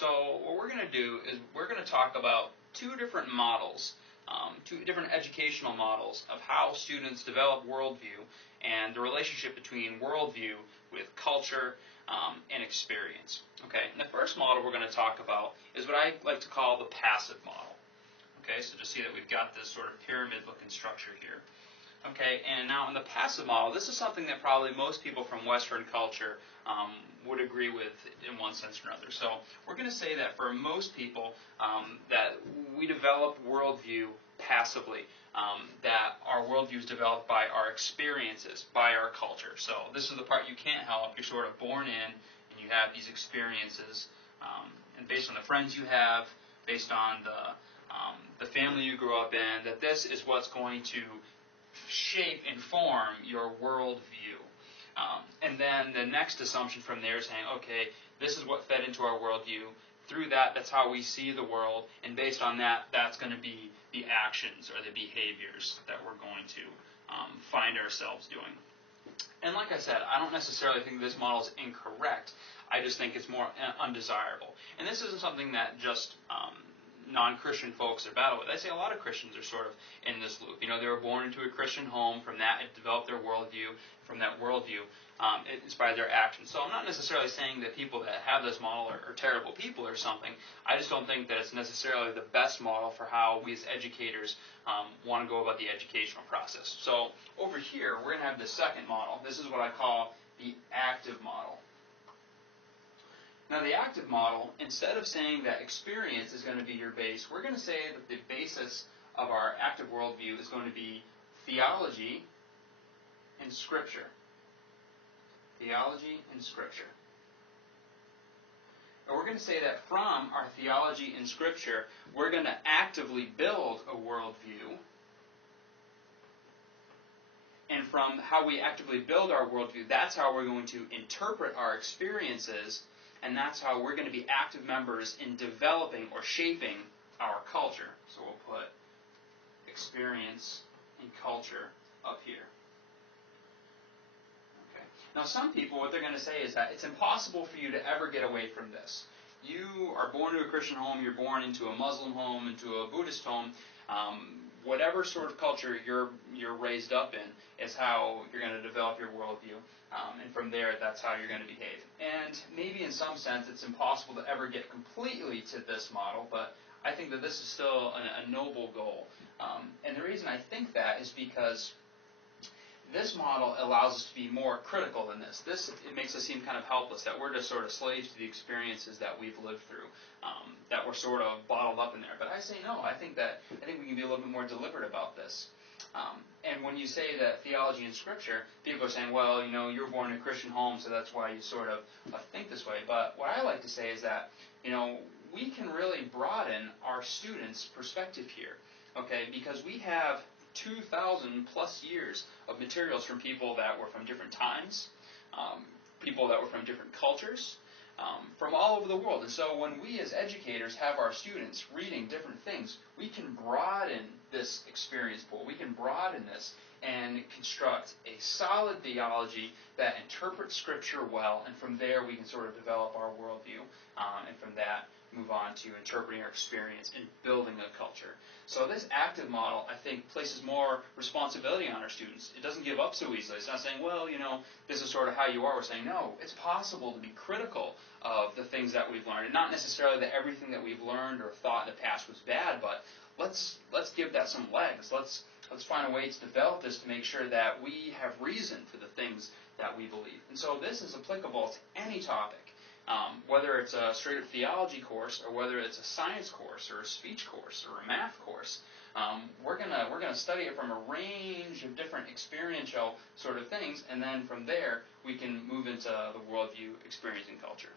So what we're going to do is we're going to talk about two different models, two different educational models of how students develop worldview and the relationship between worldview with culture and experience. Okay, and the first model we're going to talk about is what I like to call the passive model. Okay, so just see that we've got this sort of pyramid-looking structure here. Okay, and now in the passive model, this is something that probably most people from Western culture would agree with in one sense or another. So we're going to say that for most people, that we develop worldview passively, that our worldview is developed by our experiences, by our culture. So this is the part you can't help. You're sort of born in, and you have these experiences, and based on the friends you have, based on the family you grew up in, that this is what's going to shape and form your worldview. And then the next assumption from there is saying, okay, this is what fed into our worldview. Through that, that's how we see the world. And based on that, that's going to be the actions or the behaviors that we're going to find ourselves doing. And like I said, I don't necessarily think this model is incorrect. I just think it's more undesirable. And this isn't something that just non-Christian folks are battle with. I say a lot of Christians are sort of in this loop. You know, they were born into a Christian home. From that, it developed their worldview. From that worldview, it inspired their actions. So I'm not necessarily saying that people that have this model are terrible people or something. I just don't think that it's necessarily the best model for how we as educators want to go about the educational process. So over here, we're going to have the second model. This is what I call the active model. Now the active model, instead of saying that experience is going to be your base, we're going to say that the basis of our active worldview is going to be theology and Scripture. Theology and Scripture. And we're going to say that from our theology and Scripture, we're going to actively build a worldview. And from how we actively build our worldview, that's how we're going to interpret our experiences. And that's how we're going to be active members in developing or shaping our culture. So we'll put experience and culture up here. Okay. Now some people, what they're going to say is that it's impossible for you to ever get away from this. You are born to a Christian home, you're born into a Muslim home, into a Buddhist home. Whatever sort of culture you're raised up in is how you're going to develop your worldview. And from there, that's how you're going to behave. And maybe in some sense, it's impossible to ever get completely to this model, but I think that this is still a noble goal. And the reason I think that is because this model allows us to be more critical than this. It makes us seem kind of helpless, that we're just sort of slaves to the experiences that we've lived through, that we're sort of bottled up in there. But I say no. I think we can be a little bit more deliberate about this. And when you say that theology and Scripture, people are saying, well, you know, you're born in a Christian home, so that's why you sort of think this way. But what I like to say is that, you know, we can really broaden our students' perspective here, okay? Because we have 2,000 plus years of materials from people that were from different times, people that were from different cultures, from all over the world. And so when we as educators have our students reading different things, we can broaden this experience pool. We can broaden this and construct a solid theology that interprets Scripture well, and from there we can sort of develop our worldview, and from that move on to interpreting our experience and building a culture. So this active model, I think, places more responsibility on our students. It doesn't give up so easily. It's not saying, well, you know, this is sort of how you are. We're saying, no, it's possible to be critical of the things that we've learned. And not necessarily that everything that we've learned or thought in the past was bad, but let's give that some legs. Let's find a way to develop this to make sure that we have reason for the things that we believe. And so this is applicable to any topic. Whether it's a straight-up theology course, or whether it's a science course, or a speech course, or a math course, we're gonna study it from a range of different experiential sort of things, and then from there we can move into the worldview, experience, and culture.